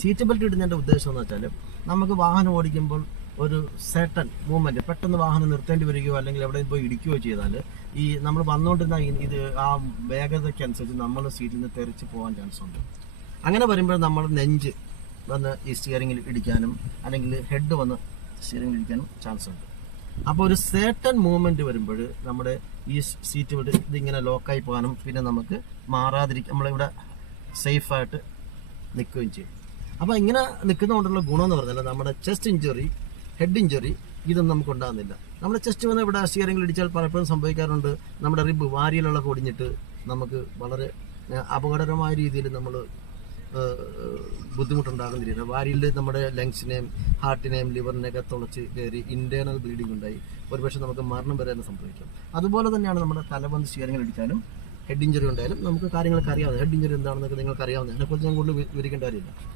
Seat belt ഇടുന്നതിൻ്റെ ഉദ്ദേശം എന്ന് വെച്ചാൽ നമുക്ക് വാഹനം ഓടിക്കുമ്പോൾ ഒരു സെർട്ടൺ മൂവ്മെന്റ്, പെട്ടെന്ന് വാഹനം നിർത്തേണ്ടി വരികയോ അല്ലെങ്കിൽ എവിടെയും പോയി ഇടിക്കുകയോ ചെയ്താൽ ഈ നമ്മൾ വന്നുകൊണ്ടിരുന്ന ഇത് ആ വേഗതയ്ക്കനുസരിച്ച് നമ്മൾ സീറ്റിൽ നിന്ന് തെറിച്ച് പോകാൻ ചാൻസ് ഉണ്ട്. അങ്ങനെ വരുമ്പോൾ നമ്മൾ നെഞ്ച് വന്ന് ഈ സ്റ്റിയറിംഗിൽ ഇടിക്കാനും അല്ലെങ്കിൽ ഹെഡ് വന്ന് സ്റ്റിയറിംഗിൽ ഇടിക്കാനും ചാൻസ് ഉണ്ട്. അപ്പോൾ ഒരു സെർട്ടൺ മൂവ്മെന്റ് വരുമ്പോൾ നമ്മുടെ ഈ സീറ്റ് ബെൽറ്റ് ഇതിങ്ങനെ ലോക്കായി പോകാനും പിന്നെ നമുക്ക് മാറാതിരിക്കും, നമ്മളിവിടെ സേഫായിട്ട് നിൽക്കുകയും ചെയ്യും. അപ്പോൾ ഇങ്ങനെ നിൽക്കുന്നതുകൊണ്ടുള്ള ഗുണം എന്ന് പറഞ്ഞാൽ നമ്മുടെ ചെസ്റ്റ് ഇഞ്ചുറി, ഹെഡ് ഇഞ്ചുറി ഇതൊന്നും നമുക്ക് ഉണ്ടാകുന്നില്ല. നമ്മുടെ ചെസ്റ്റ് വന്ന് ഇവിടെ സ്റ്റിയറിംഗിൽ ഇടിച്ചാൽ പലപ്പോഴും സംഭവിക്കാറുണ്ട്, നമ്മുടെ റിബ് വാരിയിലുള്ള ഒടിഞ്ഞിട്ട് നമുക്ക് വളരെ അപകടകരമായ രീതിയിൽ നമ്മൾ ബുദ്ധിമുട്ടുണ്ടാകുന്ന രീതിയിൽ വാരിയിൽ നമ്മുടെ ലങ്സിനെയും ഹാർട്ടിനെയും ലിവറിനെയൊക്കെ തുളച്ച് കയറി ഇന്റേണൽ ബ്ലീഡിംഗ് ഉണ്ടായി ഒരുപക്ഷെ നമുക്ക് മരണം വരെ തന്നെ സംഭവിക്കാം. അതുപോലെ തന്നെയാണ് നമ്മുടെ തലവന്ന് സ്റ്റിയറിംഗിൽ ഇടിച്ചാലും ഹെഡ് ഇഞ്ചുറി ഉണ്ടായാലും നമുക്ക് കാര്യങ്ങളൊക്കെ അറിയാവുന്നത്. ഹെഡ് ഇഞ്ചുറി എന്താണെന്നൊക്കെ നിങ്ങൾക്ക് അറിയാവുന്നത്, അതിനെക്കുറിച്ച് ഞാൻ കൂടുതൽ വിവരിക്കേണ്ട കാര്യമില്ല.